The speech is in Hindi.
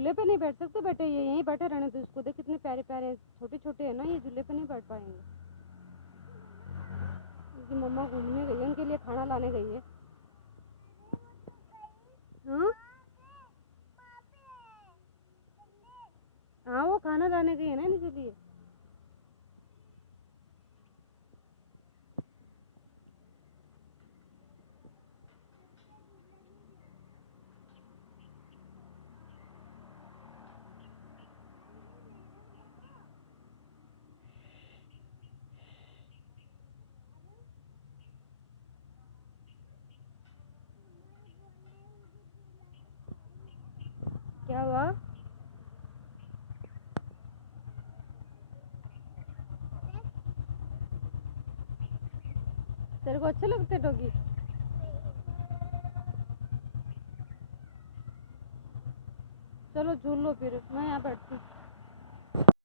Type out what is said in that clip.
झूले पे नहीं बैठ सकते बेटे, ये यहीं बैठे रहने तो इसको देख कितने प्यारे प्यारे छोटे छोटे है ना, ये झूले पे नहीं बैठ पाएंगे। इसकी मम्मा घूमने गई है, उनके लिए खाना लाने गई है। हाँ हाँ, वो खाना लाने गई है ना इनके लिए। क्या हुआ? तेरे को अच्छे लगते डॉगी? चलो झूल लो फिर, मैं यहाँ बैठती हूँ।